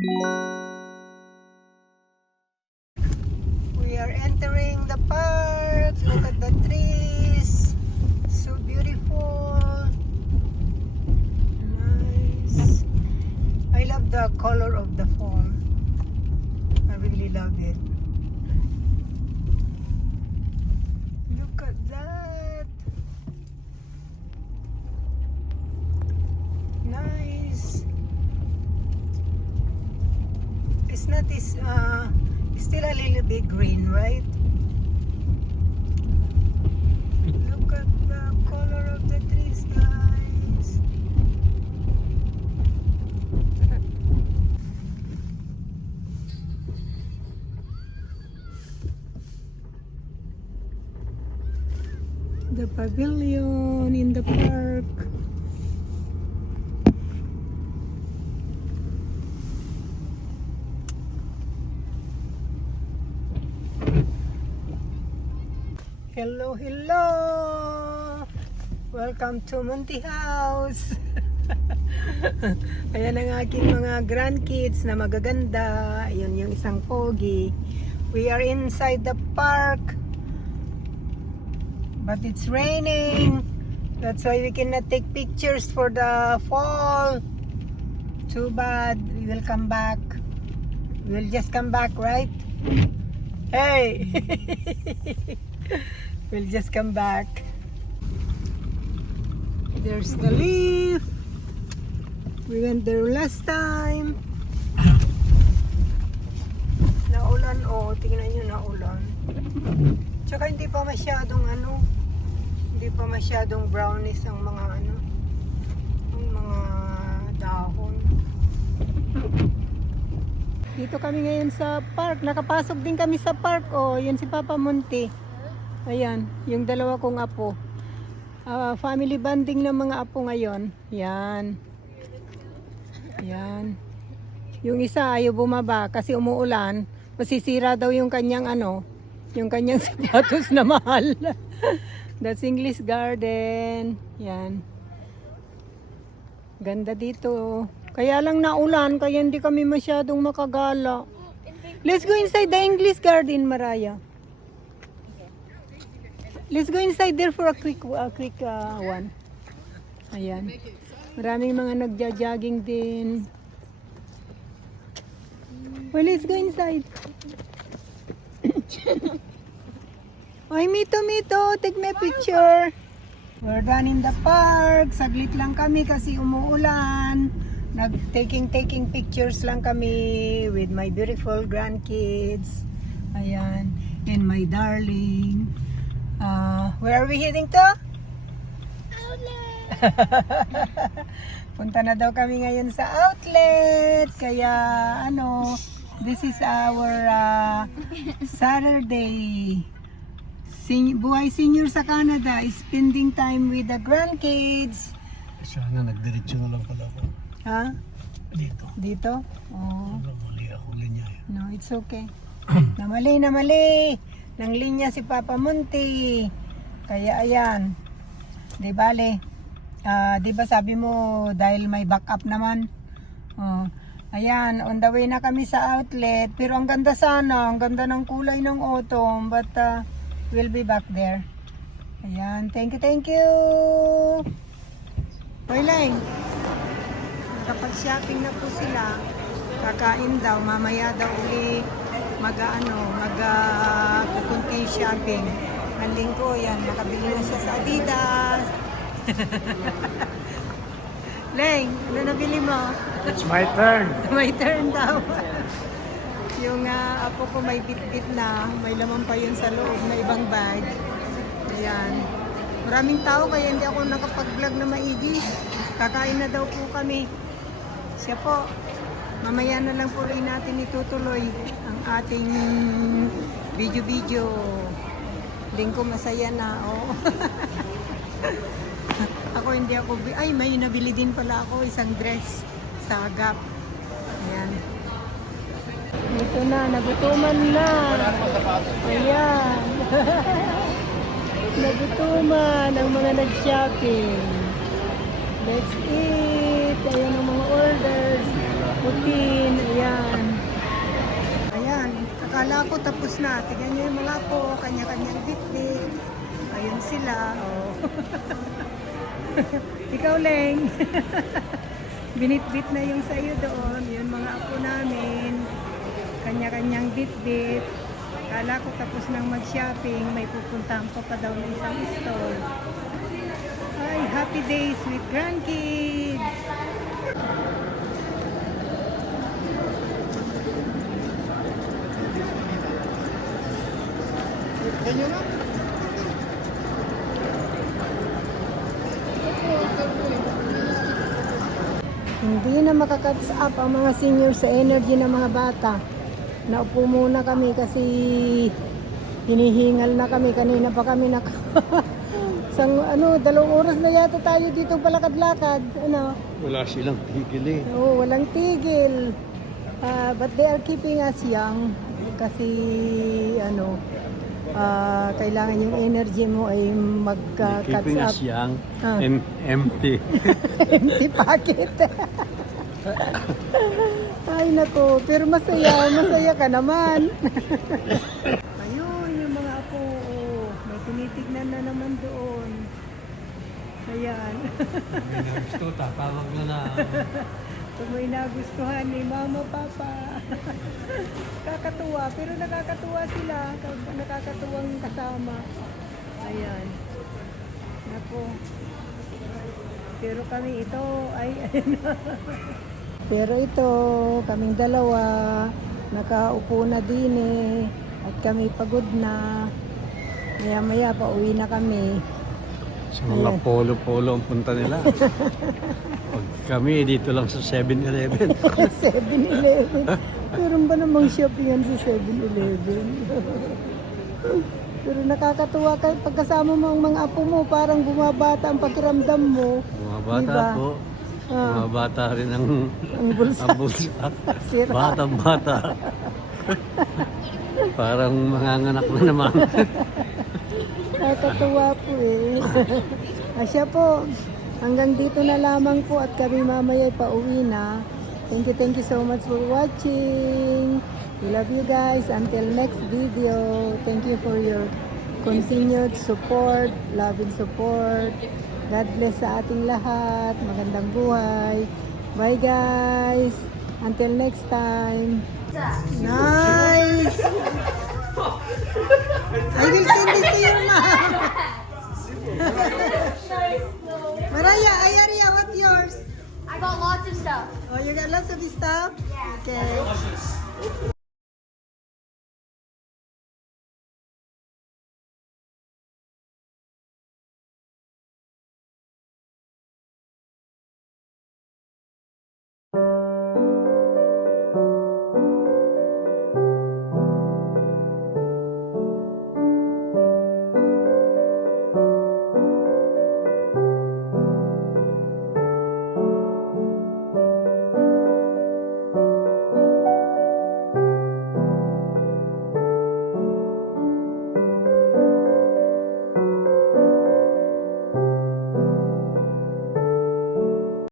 We are entering the park. Look at the trees. So beautiful. Nice. I love the color of the fall. I really love it. Look at that. Nice. It's not this it's still a little bit green, right? Look at the color of the trees, guys. The pavilion in the park. Hello, hello! Welcome to Monty House! Ayan ang aking mga grandkids na magaganda. Ayun yung isang pogi. We are inside the park. But it's raining. That's why we cannot take pictures for the fall. Too bad. We will come back. We'll just come back, right? Hey! We'll just come back. There's the leaf. We went there last time. Naulan, oh. Tingnan nyo, naulan. Tsaka hindi pa masyadong hindi pa masyadong brownish ang mga ang mga dahon. Dito kami ngayon sa park. Nakapasok din kami sa park. Oh, yun si Papa Monty. Ayan, yung dalawa kong apo. Family bonding ng mga apo ngayon. Yan. Yan. Yung isa ayaw bumaba kasi umuulan. Masisira daw yung kanyang yung kanyang sapatos na mahal. That's English Garden. Yan. Ganda dito. Kaya lang naulan, kaya hindi kami masyadong makagala. Let's go inside the English Garden, Maraya. Let's go inside there for a quick one. Ayan. Maraming mga nagja-jogging din. Well, let's go inside. Oy, Mito, take me a picture. We're done in the park. Saglit lang kami kasi umuulan. Taking pictures lang kami with my beautiful grandkids. Ayan. And my darling. Where are we heading to? Outlet! Punta na daw kami ngayon sa outlet. Kaya, this is our Saturday. Buhay senior sa Canada is spending time with the grandkids. Sana nagdiretso na lang pala ako. Ha? Dito. Dito? Oo. Mali ako linya. No, it's okay. Namali ng linya si Papa Monty. Kaya ayan. Di bale. Di ba sabi mo dahil may backup naman. Ayan, on the way na kami sa outlet. Pero ang ganda sana, ang ganda ng kulay ng autumn. But we'll be back there. Ayan, thank you. Hoy Leng. Nakapag-shopping na po sila. Kakain daw, mamaya daw uli pupunta yung shopping. Ang linggo, yan, nakabili na siya sa Adidas. Leng, ano nabili mo? It's my turn. My turn daw. Yung apo ko may bit-bit na, may laman pa yun sa loob na ibang bag. Ayan. Maraming tao kaya hindi ako nakapag-vlog na maigi. Kakain na daw po kami. Siya po. Mamaya na lang po rin natin itutuloy ang ating video. Lingko masaya na. Oh. May nabili din pala ako isang dress sa Gap. Ayan. Ito na, nagutuman na. Ayan. Nagutuman ang mga nag-shopping. Let's eat. Ayan ang mga orders. Putin. Ayan. Kala ko tapos na. Tingnan nyo yung mga apo, kanya-kanyang bitbit. Ayun sila. Oh. Ikaw, Leng. Binitbit na yung sa'yo doon. Yun mga apo namin. Kanya-kanyang bitbit. Kala ko tapos nang mag-shopping, may pupuntahan pa daw ng isang store. Ay, happy days with grandkids! Hindi na makakatch up ang mga senior sa energy ng mga bata. Naupo muna kami kasi hinihingal na kami. Kanina pa kami dalawang oras na yata tayo dito palakad-lakad. Wala silang tigil eh. Oo, walang tigil. But they are keeping us young kasi kailangan yung energy mo ay mag-catch Keeping up. us young Ah. and empty. Empty pocket. Ay nako, pero masaya ka naman. Ayun, yung mga apo, may tinitignan na naman doon. Ayan. Gusto, tatawag na. Kung may nagustuhan ni Mama, Papa. Kakatuwa, pero nakakatuwa sila. Nakakatuwang kasama. Ayan. Nako. Pero kami ito ay pero ito, kaming dalawa, nakaupo na din at kami pagod na. Maya-maya pa uwi na kami. Sa mga Ayan. polo-polo ang punta nila. Pag kami dito lang sa 7-Eleven. 7-Eleven. Meron ba namang shoppingan sa 7-Eleven? Pero nakakatuwa ka pagkasama mo ang mga apo mo, parang bumabata ang pakiramdam mo. Mga bata Diba? po. Ah. Mga bata rin ang Bulsa. ang bulsa. Sira. Bata-bata. Parang manganganak na naman. Nakakatuwa po Asya po, hanggang dito na lamang po at kami mamaya pauwi na. Thank you so much for watching. We love you guys. Until next video. Thank you for your continued support, love and support. God bless sa ating lahat. Magandang buhay. Bye guys. Until next time. Nice! I will send this to your mom. Mariah, Ayaria, what's yours? I got lots of stuff. Oh, you got lots of stuff? Yeah. Okay.